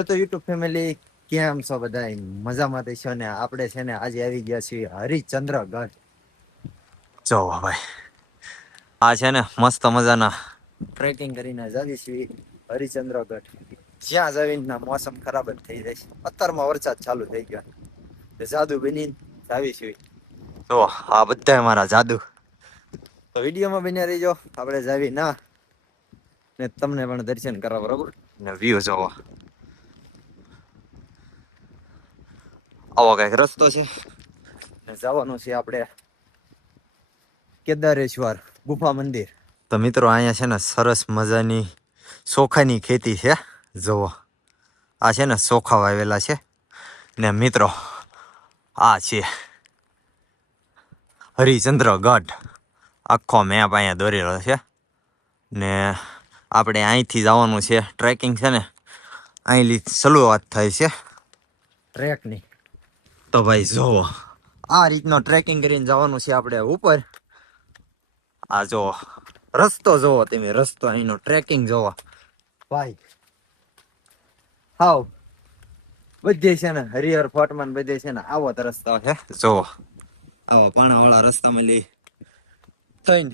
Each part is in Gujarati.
હેલો તો યુટ્યુબ ફેમિલી, કેમ છો બધા? મજામાં છો ને? આપણે છે ને આજે આવી ગયા છીએ હરિચંદ્રગઢ. જો ભાઈ, આ છે ને મસ્ત મજાના ટ્રેકિંગ કરીને જાવી છીએ હરિચંદ્રગઢ. જ્યાં જમીનના મોસમ ખરાબ જ થઈ જાય છે. અત્યારમાં વરસાદ ચાલુ થઈ ગયો, જાદુ બની જાવી છીએ. તો આ બધા અમારા જાદુ. તો વિડીયોમાં બન્યા રહીજો, આપણે જાવી ના ને તમને પણ દર્શન કરવા, બરોબર ને વ્યૂ જોવા. આવો કઈક રસ્તો છે ને જવાનું છે આપણે કેદારેશ્વર ગુફા મંદિર. તો મિત્રો અહીંયા છે ને સરસ મજાની ચોખાની ખેતી છે. જોવો, આ છે ને ચોખા વાવેલા છે ને મિત્રો આ છે હરિચંદ્રગઢ. આખો મેપ અહીંયા દોરેલો છે ને આપણે અહીંથી જવાનું છે. ટ્રેકિંગ છે ને અહીંથી શરૂઆત થાય છે ટ્રેકની. તો ભાઈ જોવો, આ રીતનો ટ્રેકિંગ કરીને જવાનું છે આપણે ઉપર. આ જો રસ્તો જોવો તમે, રસ્તો અહીંનો ટ્રેકિંગ જોવો ભાઈ. હાવ બધે છે ને હરિહર ફોટમાન બધે છે ને આવો જ રસ્તો છે. જોવો આવો પાણાવાળા રસ્તામાં લઈ થઈને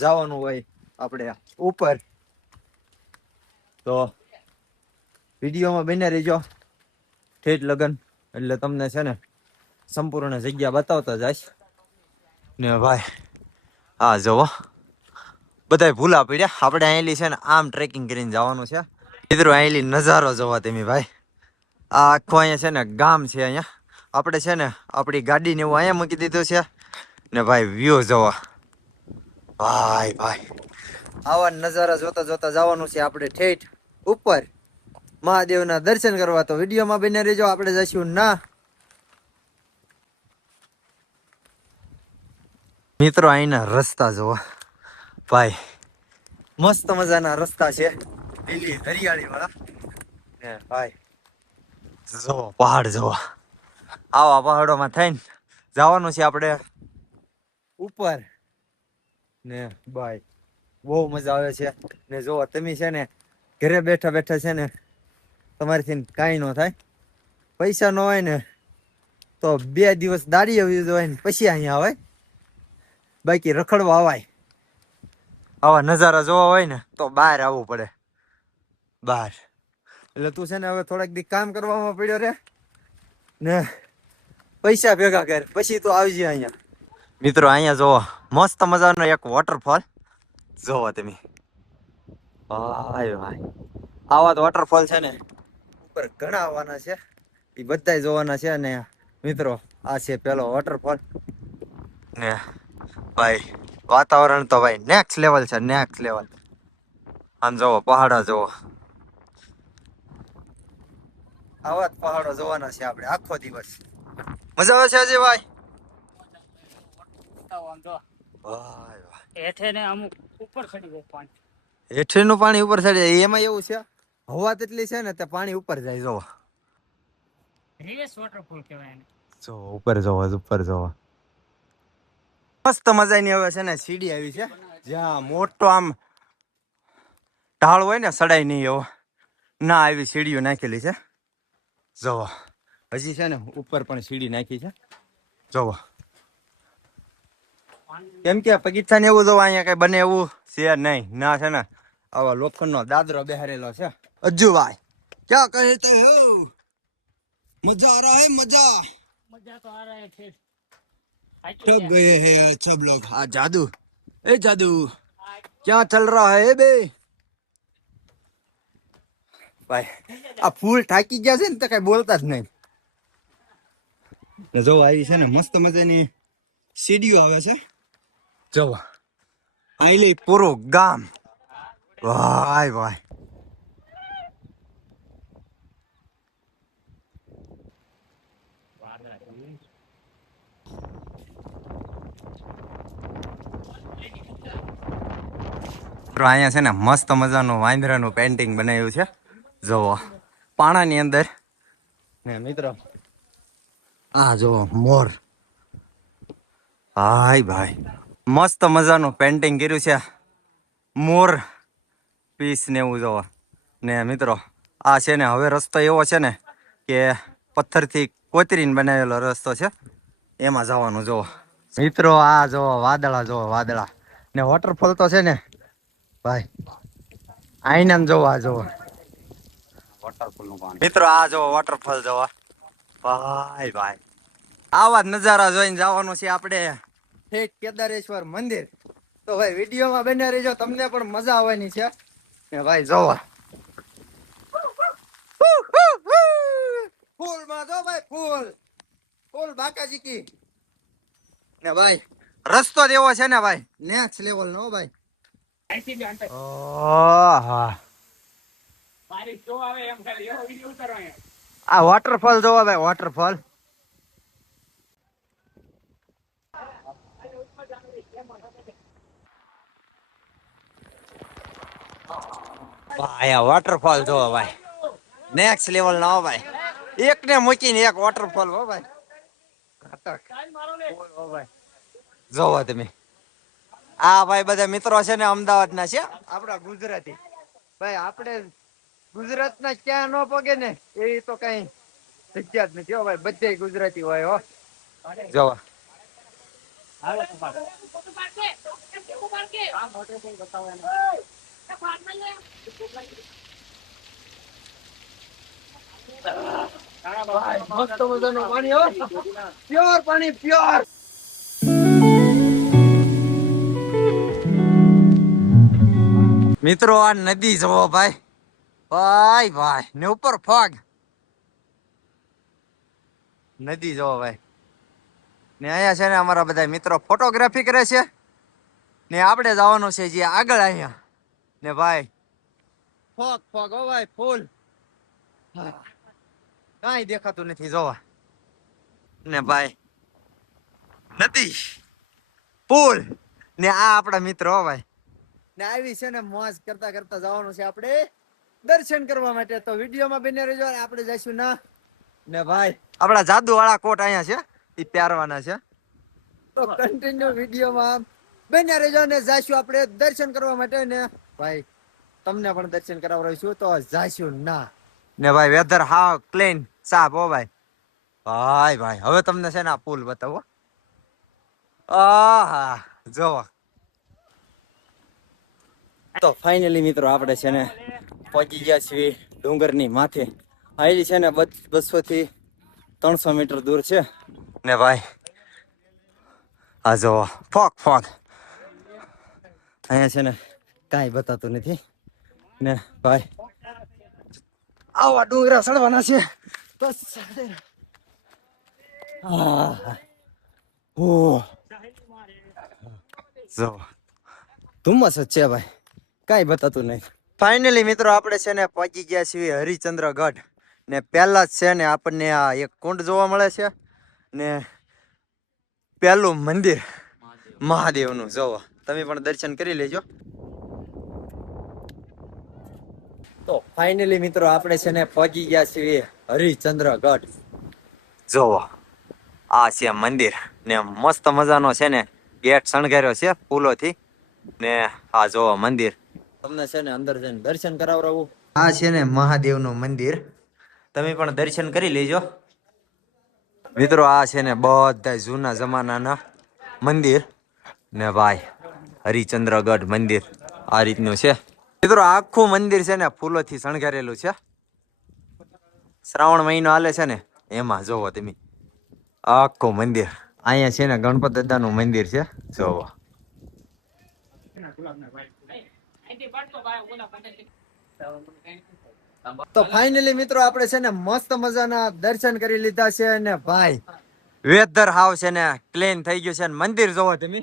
જવાનું હોય આપણે ઉપર. તો વિડીયોમાં બન્યા રહેજો ઠેઠ લગન, એટલે તમને છે ને સંપૂર્ણ જગ્યા બતાવતા જઈશ ને ભાઈ. હા જોવો, બધા ભૂલા પડ્યા. આપણે અહીંલી છે ને આમ ટ્રેકિંગ કરીને જવાનું છે મિત્રો. અહીંલી નજારો જોવા તમે ભાઈ. આ આખું અહીંયા છે ને ગામ છે. અહીંયા આપણે છે ને આપણી ગાડીને એવું અહીંયા મૂકી દીધું છે ને ભાઈ વ્યૂ જોવા ભાઈ. ભાઈ આવા નજારા જોતા જોતા જવાનું છે આપણે ઠેઠ ઉપર મહાદેવના દર્શન કરવા. તો વિડીયોમાં બને રહેજો, આપણે જઈશું ના મિત્રો. અહીંના રસ્તા જોવા ભાઈ, મસ્ત મજાના રસ્તા છે, લીલી હરિયાળી વાળા ને ભાઈ. જો પહાડ જોવા, આવા પહાડોમાં થઈને જવાનું છે આપણે ઉપર ને ભાઈ. બહુ મજા આવે છે ને જો તમે છે ને ઘરે બેઠા બેઠા છે ને તમારીથી કાંઈ ન થાય. પૈસા ન હોય ને તો 2 દિવસ દાડી આવી હોય ને પછી અહીંયા આવે, બાકી રખડવા આવાય. આવા નજારા જોવા હોય ને તો બહાર આવવું પડે, બહાર. એટલે તું છે ને હવે થોડાક દી કામ કરવામાં પડ્યો રે ને પૈસા ભેગા કર, પછી તું આવજે અહીંયા. મિત્રો અહીંયા જોવો મસ્ત મજાનો એક વોટરફોલ જોવો તમે ભાઈ. ભાઈ આવા તો વોટરફોલ છે ને ઉપર ઘણા આવવાના છે, એ બધા જોવાના છે. અને મિત્રો આ છે પેલો વોટરફોલ ને ભાઈ વાતાવરણ તો ભાઈ નેક્સ્ટ લેવલ છે, નેક્સ્ટ લેવલ. આમ જોવો પહાડા જોવો, આવા જ પહાડો જોવાના છે આપણે આખો દિવસ. મજા આવે છે અજયભાઈ? હેઠેનું પાણી ઉપર ચડી જાય. એમાં એવું છે હવા તેટલી છે ને તે પાણી ઉપર જાય. જોવો વોટરફોલ કહેવાય જો ઉપર જોવો, ઉપર જોવો મસ્ત મજાની. હવે છે ને સીડી આવી છે જ્યાં મોટો આમ ઢાળ હોય ને સડાય નહીં એવો ના આવી સીડીઓ નાખેલી છે. જોવો હજી છે ને ઉપર પણ સીડી નાખી છે. જોવો કેમ કે પગીચા ને એવું જોવા અહીંયા કઈ બને એવું છે નહીં. ના છે ને આવા લોખંડનો દાદરો બેહારેલો છે. અજ્જુભાઈ ક્યાં કહેતે હો? મજા આ રહા હે, મજા તો આ રહા હે. थक गए हैं सब लोग. हाँ जादू, ए जादू क्या चल रहा है बे? ભાઈ આ ફૂલ થાકી ગયા છે ને તો કઈ બોલતા જ નહીં. જો આવી છે ને મસ્ત મજાની સીડીઓ આવે છે. જો આઈલી પૂરું ગામ ભાઈ. ભાઈ અહીંયા છે ને મસ્ત મજાનું વાંદરાનું પેન્ટિંગ બનાવ્યું છે. જોવો પાણાની અંદર ને મિત્રો આ જોવો મોર. ભાઈ ભાઈ મસ્ત મજાનું પેન્ટિંગ કર્યું છે, મોર પીસ ને એવું જોવો ને મિત્રો. આ છે ને હવે રસ્તો એવો છે ને કે પથ્થરથી કોતરીને બનાવેલો રસ્તો છે, એમાં જવાનું. જોવો મિત્રો, આ જોવો વાદળા, જોવો વાદળા ને વોટરફોલ તો છે ને ભાઈ, આઈનામ જોવો. આ જોવો વોટરફોલ નું પાણી. મિત્રો આ જોવો વોટરફોલ જોવો ભાઈ ભાઈ. આવા જ નજારા જોઈને જવાનું છે આપણે ઠેક કેદારેશ્વર મંદિર. તો ભાઈ વિડીયોમાં બન્યા રહેજો, તમને પણ મજા આવવાની છે ને ભાઈ. જોવો ફૂલ માં જો ભાઈ, ફૂલ ફૂલ બાકાજી કી ને ભાઈ. રસ્તો જ એવો છે ને ભાઈ, નેક્સ્ટ લેવલ નો ભાઈ. આ વોટરફોલ જોવો ભાઈ, વોટરફોલ. ભાઈ આ વોટરફોલ જોવો ભાઈ, નેક્સ્ટ લેવલ નો ભાઈ. એક ને મૂકીને એક વોટરફોલ હો ભાઈ. જોવો તમે. આ ભાઈ બધા મિત્રો છે ને અમદાવાદ ના છે, આપડા ગુજરાતી ભાઈ. આપણે ગુજરાત ના ક્યાં ન પગે ને એ તો કઈ જગ્યા જ નથી હો ભાઈ, બધે ગુજરાતી હોય હો. જોવો મસ્ત મજાનું પાણી હો, પ્યોર પાણી, પ્યોર. મિત્રો આ નદી જોવો ભાઈ, ભાઈ ભાઈ ને ઉપર ફોગ. નદી જોવો ભાઈ ને અહીંયા છે ને અમારા બધા મિત્રો ફોટોગ્રાફી કરે છે ને આપણે જવાનું છે જે આગળ અહીંયા ને ભાઈ. ફોગ ફોગ હો ભાઈ, ફૂલ. કાંઈ દેખાતું નથી જોવા ને ભાઈ. નદી, પુલ ને આ આપણા મિત્રો હો ભાઈ. ને આવી છે ને મોજ કરતા કરતા જવાનું છે આપણે દર્શન કરવા માટે. તો વિડીયોમાં બને રહેજો. આપણે જઈશું ના ને ભાઈ, આપણા જાદુ વાળા કોટ અહીંયા છે, એ પહેરવાના છે. તો કન્ટિન્યુ વિડીયોમાં બને રહેજો ને જઈશું આપણે દર્શન કરવા માટે ને ભાઈ. તમને પણ દર્શન કરાવડાવીશું. તો જઈશું ના ને ભાઈ. વેધર હા ક્લીન સાફ હો ભાઈ. ભાઈ ભાઈ હવે તમને છે ને આ પુલ બતાવો. આહા જોવો. તો ફાઇનલી મિત્રો આપણે છે ને પહોંચી ગયા છીએ ડુંગરની માથે. આયલી છે ને 200 થી 300 મીટર દૂર છે ને ભાઈ. આ જોવો ફોગ ફોગ. અહીંયા છે ને કાંઈ બતાતું નથી ને ભાઈ. આવા ડુંગરા ચડવાના છે બસ. જો ધુમ્મસ જ છે ભાઈ, કાંઈ બતાતું નહીં. ફાઇનલી મિત્રો આપણે છે ને પહોંચી ગયા છીએ હરિચંદ્રગઢ ને પહેલા જ છે ને આપણને આ એક કુંડ જોવા મળે છે ને પહેલું મંદિર મહાદેવનું. જોવો તમે પણ દર્શન કરી લેજો. તો ફાઇનલી મિત્રો આપણે છે ને પહોંચી ગયા છીએ હરિચંદ્રગઢ. જોવો આ છે મંદિર ને મસ્ત મજાનો છે ને ગેટ શણગાર્યો છે ફૂલોથી ને આ જોવો મંદિર. તમને છે ને અંદર જઈને દર્શન કરાવડાવું. આ છે ને મહાદેવનું મંદિર, તમે પણ દર્શન કરી લેજો મિત્રો. આ છે ને બધા જૂના જમાનાના મંદિર ને ભાઈ હરિચંદ્રગઢ મંદિર આ રીતનું છે મિત્રો. આખું મંદિર છે ને ફૂલોથી શણગારેલું છે. શ્રાવણ મહિનો હાલે છે ને એમાં જોવો તમે આખું મંદિર. અહીંયા છે ને ગણપત દાદાનું મંદિર છે જોવો. તો ફાઇનલી મિત્રો આપણે છે ને મસ્ત મજાના દર્શન કરી લીધા છે ને ભાઈ. વેધર હાવ છે ને ક્લીન થઈ ગયું છે ને મંદિર જોવો તમે.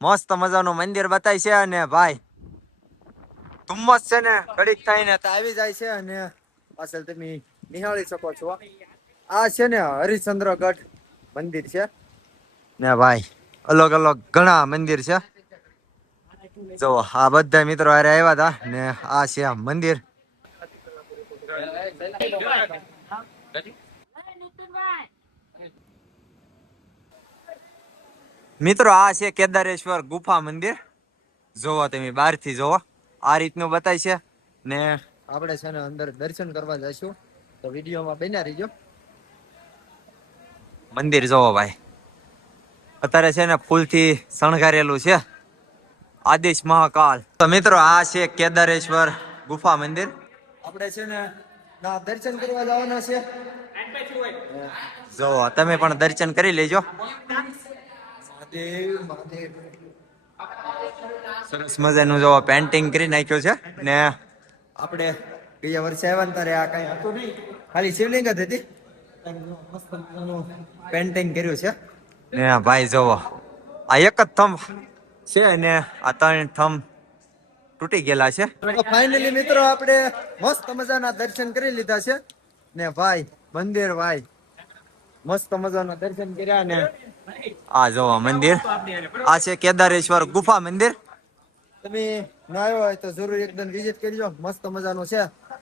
મસ્ત મજાનું મંદિર બતાય છે અને ભાઈ ધુમ્મસ છે ને ઘડીક થઈને આવી જાય છે અને પાછળ તમે નિહાળી શકો છો. આ છે ને હરિચંદ્રગઢ મંદિર છે ને ભાઈ. અલગ અલગ ઘણા મંદિર છે. જો આ બધા મિત્રો હારે આવ્યા હતા ને આ છે આ મંદિર. મિત્રો આ છે કેદારેશ્વર ગુફા મંદિર. જોવો તમે બહારથી જોવો આ રીતનું બતાય છે ને આપણે છે ને અંદર દર્શન કરવા જઈશું, તો વિડીયોમાં બન્યા રહીજો. મંદિર જોવો ભાઈ, અત્યારે છે ને ફૂલથી શણગારેલું છે. આદેશ મહાકાલ. તો મિત્રો આ છે કેદારેશ્વર ગુફા મંદિર. આપણે છે ને ના દર્શન કરવા જવાના છે. જો તમે પણ દર્શન કરી લેજો. મહાદેવ મહાદેવ. સરસ મજાનું જો પેન્ટિંગ કરી નાખ્યું છે ને આપણે ગયા વર્ષે આવ્યા ને ત્યારે આ કઈ હતું નહીં, ખાલી શિવલિંગ જ હતી. મસ્ત મજાનું પેન્ટિંગ કર્યું છે ને ભાઈ જોવો આ એક જ થંભ છે ને આ 3 થંભ તૂટી ગયેલા છે. ફાઇનલી મિત્રો આપણે મસ્ત મજાના દર્શન કરી લીધા છે ને ભાઈ મંદિર ભાઈ મસ્ત મજાના દર્શન કર્યા ને આ જોવો મંદિર. આ છે કેદારેશ્વર ગુફા મંદિર. તમે ના આવ્યો હોય તો જરૂર એકદમ વિઝિટ કરજો, મસ્ત મજાનું છે.